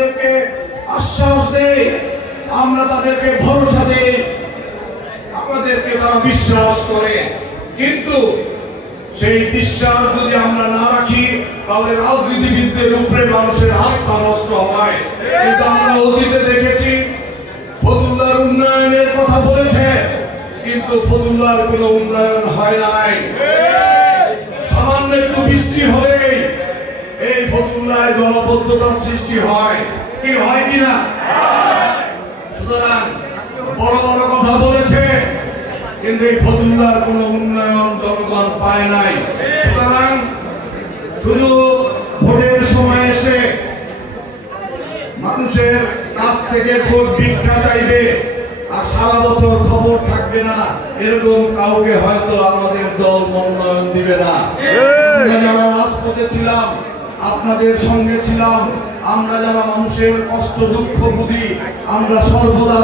তাদেরকে আশ্বাস দেই, আমরা তাদেরকে ভরসা দেই, আমাদেরকে তারা বিশ্বাস করে। কিন্তু সেই বিশ্বাস যদি আমরা না রাখি তাহলে রাজনীতিবিদদের উপরে মানুষের আস্থা নষ্ট হয়। কিন্তু আমরা অতীতে দেখেছি ফতুল্লার উন্নয়নের কথা বলেছে, কিন্তু ফতুল্লার কোনো উন্নয়ন হয় নাই। সামান্য একটু বৃষ্টি হলেই এই ফতুল্লায় জলাবদ্ধতার সৃষ্টি হয়, কি হয় কিনা? সুতরাং বড় বড় কথা বলেছে, কিন্তু এই ফতুল্লার কোনো উন্নয়ন জনগণ পায় নাই। সুতরাং শুধু ভোটের সময় এসে মানুষের কাছ থেকে ভোট ভিক্ষা চাইবে আর সারা বছর খবর থাকবে না, এরকম কাউকে হয়তো আমাদের দল মনোনয়ন দিবে না। আমরা যারা রাজপথে ছিলাম, আপনাদের সঙ্গে ছিলাম, আমরা যারা মানুষের কষ্ট দুঃখ বুঝি, আমরা সর্বদা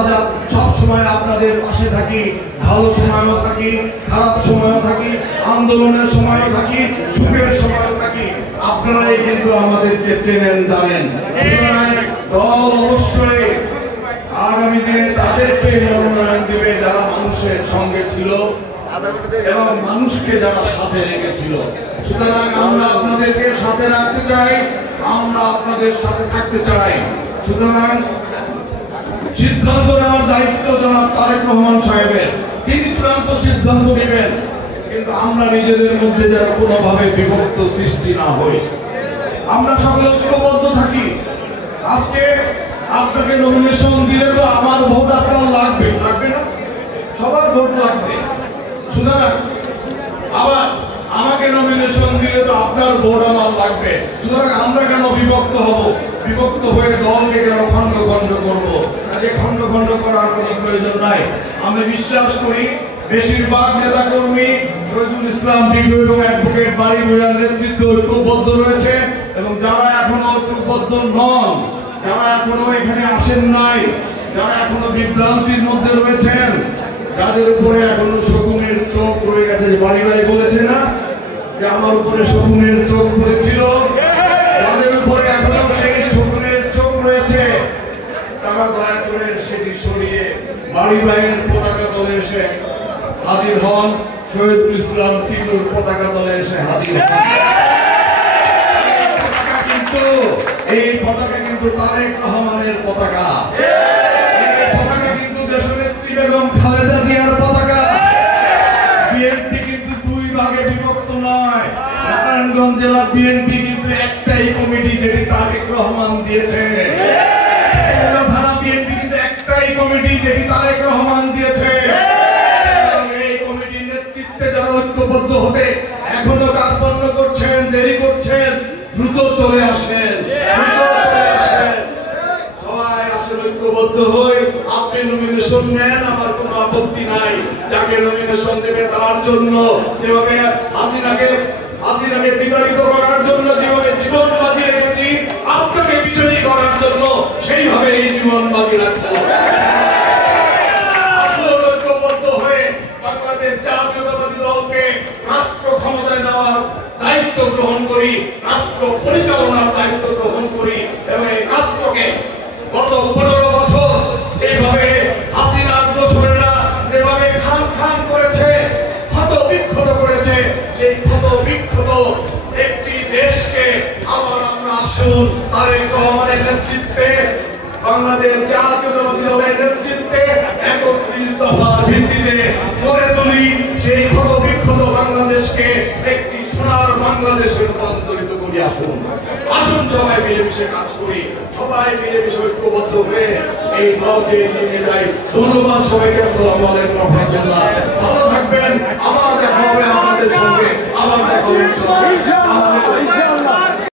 সব সময় আপনাদের পাশে থাকি, ভালো সময়ও থাকি, খারাপ সময়ও থাকি, আন্দোলনের সময়ও থাকি, সুখের সময়ও থাকি। আপনারাই কিন্তু আমাদেরকে চেনেন, জানেন। দল অবশ্যই আগামী দিনে তাদেরকে মনোনয়ন দিবে যারা মানুষের সঙ্গে ছিল এবং মানুষকে যারা সাথে রেখেছিল। সুতরাং আমরা আপনাদেরকে সাথে রাখতে চাই, আমরা আপনাদের সাথে থাকতে চাই। সুতরাং সিদ্ধান্ত নেওয়ার দায়িত্ব জনাব তারেক রহমান সাহেবের, তিনি চূড়ান্ত সিদ্ধান্ত নেবেন। কিন্তু আমরা নিজেদের মধ্যে যেন কোনোভাবে বিভক্ত সৃষ্টি না হই, আমরা সকলে ঐক্যবদ্ধ থাকি। আজকে আপনাকে নমিনেশন দিলে তো আমার ভোট আপনার লাগবে, লাগবে না? সবার ভোট লাগবে। সুতরাং আবার আমাকে নমিনেশন দিলে তো আপনার ভোট আমার লাগবে। সুতরাং আমরা কেন বিভক্ত হব? বিভক্ত হয়ে দলকে কেন খণ্ড খণ্ড করবো? আজকে খণ্ড খণ্ড করার কোনো প্রয়োজন নাই। আমি বিশ্বাস করি বেশিরভাগ নেতা কর্মী শহীদুল ইসলাম টিটু এবং অ্যাডভোকেট বারী ভূঁইয়ার নেতৃত্বে ঐক্যবদ্ধ রয়েছে, এবং যারা এখনো ঐক্যবদ্ধ নন, যারা এখনো এখানে আসেন নাই, যারা এখনো বিভ্রান্তির মধ্যে রয়েছেন, যাদের উপরে এখনো শকুনের চোখ রয়ে গেছে, বারী ভাই বলেছে না যে আমার উপরে শকুনের চোখ পড়েছিল, যাদের উপরে এখনো সেই শকুনের চোখ রয়েছে, তারা দয়া করে সেটি সরিয়ে বারী ভাইয়ের পতাকা তলে এসে হাজির হন, শহীদুল ইসলাম টিটুর পতাকা তলে এসে হাজির হন। এই পতাকা কিন্তু তারেক রহমানের পতাকা, এই পতাকা কিন্তু দেশনেত্রী বেগম খালেদা জিয়ার পতাকা। বিএনপি কিন্তু দুই ভাগে বিভক্ত নয়। নারায়ণগঞ্জ জেলা বিএনপি কিন্তু একটাই কমিটি, যেটি তারেক রহমান দিয়েছে। থানা বিএনপি কিন্তু একটাই কমিটি, যেটি তারেক রহমান দিয়েছে। এই কমিটির নেতৃত্বে যারা ঐক্যবদ্ধ হতে এখনো কার্পণ্য করছেন, দেরি করছেন, দ্রুত চলে আসেন, সবাই আসলে ঐক্যবদ্ধ হই। আপনি নমিনেশন নেন, আমার কোনো আপত্তি নাই। যাকে নমিনেশন দেবে তার জন্য যেভাবে হাসিনাকে বিতাড়িত করার জন্য যেভাবে জীবন বাজি রেখেছি, আপনাকে বিজয়ী করার জন্য সেইভাবে এই জীবন বাজি রাখবো। ঐক্যবদ্ধ হয়ে বাংলাদেশ জাতীয়তাবাদী দলকে রাষ্ট্র ক্ষমতায় নেওয়ার দায়িত্ব গ্রহণ করি, রাষ্ট্র পরিচালনার দায়িত্ব গ্রহণ করি, এবং এই রাষ্ট্রকে গত 15 বছর যেভাবে হাসিনার দোসরেরা যেভাবে খান খান করেছে, ক্ষত বিক্ষত করেছে, সেই ক্ষত বিক্ষত একটি দেশকে আবার আমরা আসুন তারেক রহমানের নেতৃত্বে, বাংলাদেশ জাতীয়তাবাদী দলের নেতৃত্বে একত্রিত দফার ভিত্তিতে গড়ে তুলি সেই ক্ষত বিক্ষত বাংলাদেশকে একটি সোনার বাংলাদেশে রূপান্তরিত করি। আসুন আসুন সবাই মিলেমিশে কাজ করি, সবাই মিলেমিশে ঐক্যবদ্ধ হয়ে এই দলকে এগিয়ে নিয়ে যাই। ধন্যবাদ সবাইকে। আসসালামু আলাইকুম ওয়া রাহমাতুল্লাহ। ভালো থাকবেন। আবার দেখা হবে আপনাদের সঙ্গে, আবার দেখা হবে।